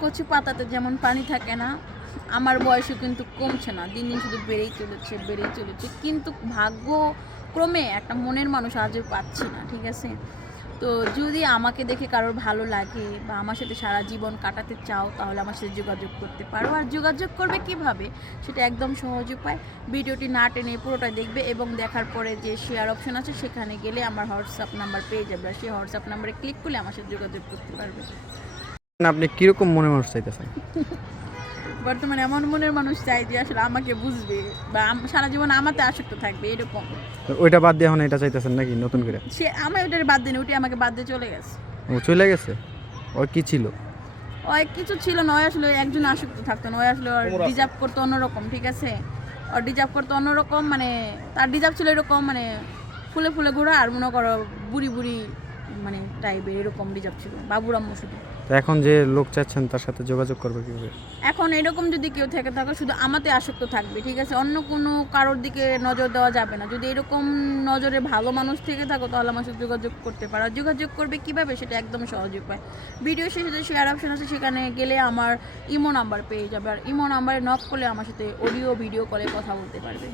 কচু পাতাতে যেমন পানি থাকে না, আমার বয়সও কিন্তু কমছে না, দিন দিন শুধু বেড়েই চলেছে, কিন্তু ভাগ্যক্রমে একটা মনের মানুষ আজও পাচ্ছি না, ঠিক আছে? তো যদি আমাকে দেখে কারোর ভালো লাগে বা আমার সাথে সারা জীবন কাটাতে চাও, তাহলে আমার সাথে যোগাযোগ করতে পারো। আর যোগাযোগ করবে কিভাবে, সেটা একদম সহজ উপায়। ভিডিওটি না টেনে পুরোটা দেখবে এবং দেখার পরে যে শেয়ার অপশন আছে সেখানে গেলে আমার হোয়াটসঅ্যাপ নাম্বার পেয়ে যাবে, আর সেই হোয়াটসঅ্যাপ নাম্বারে ক্লিক করলে আমার সাথে যোগাযোগ করতে পারবে। আপনি কিরকম মনে মানুষ চাইতেছেন? বর্তমানে এমন মনের মানুষ চাই যে আসলে আমাকে বুঝবে বা সারা জীবন আমাতে আসক্ত থাকবে, এরকম। ওইটা বাদ দিয়ে এখন এটা চাইতেছেন নাকি নতুন করে? সে আমি ওইটার বাদ দিন, ওইটি আমাকে বাদ দিয়ে চলে গেছে। ও চলে গেছে? ওর কি ছিল? ওই কিছু ছিল না, ওই আসলে একজন আসক্ত থাকতো না, ওই আসলে ওর ডিজার্ভ করতো অন্যরকম, ঠিক আছে? ওর ডিজার্ভ করতো অন্যরকম, মানে তার ডিজার্ভ ছিল এরকম, মানে ফুলে ফুলে ঘোরা, আর মনে করো বুড়ি বুড়ি মানে টাইপের, এরকম ডিজার্ভ ছিল, বাবুরাম্মু শুধু। তো এখন যে লোক চাচ্ছেন তার সাথে যোগাযোগ করবে কিভাবে? এখন এরকম যদি কেউ থেকে থাকে শুধু আমাতে আসক্ত থাকবে, ঠিক আছে? অন্য কোনো কারোর দিকে নজর দেওয়া যাবে না। যদি এরকম নজরে ভালো মানুষ থেকে থাকো, তাহলে আমার সাথে যোগাযোগ করতে পারো। আর যোগাযোগ করবে কিভাবে, সেটা একদম সহজ উপায়। ভিডিও শেষে যে শেয়ার অপশন আছে সেখানে গেলে আমার ইমো নাম্বার পেয়ে যাবে, আর ইমো নাম্বারে নক করলে আমার সাথে অডিও ভিডিও কলে কথা বলতে পারবে।